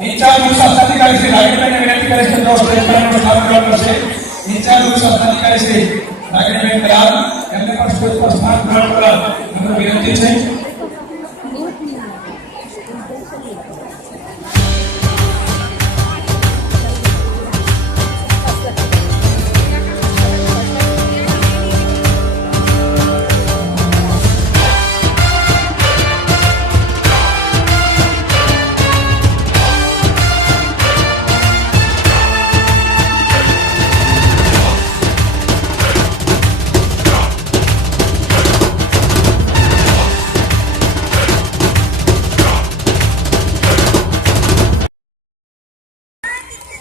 In-charge शासनाधिकारी Shri नागरिकांनी विनंती करायची इन्चार्ज शासनाधिकारी श्री नागरिक दयाल यांनी पण स्टेजवर स्थान ग्रहण करा म्हणून विनंती છે।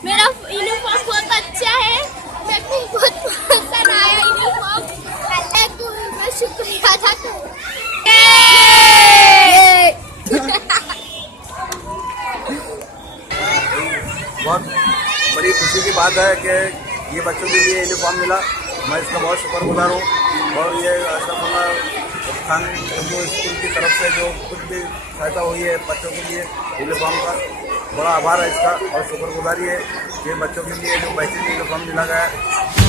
मेरा यूनिफॉर्म बहुत अच्छा है, मेरे को बहुत पसंद आया यूनिफॉर्म। मैं शुक्रिया अदा करूँ। बहुत बड़ी खुशी की बात है कि ये बच्चों के लिए यूनिफॉर्म मिला। मैं इसका बहुत शुक्रगुजार हूँ और ये अशरफ खान जो स्कूल की तरफ से जो कुछ भी सहायता हुई है बच्चों के लिए यूनिफॉर्म का बड़ा आभार है इसका और शुक्रगुजारी है कि बच्चों के लिए जो बेहतरीन यूनिफॉर्म मिला गया है।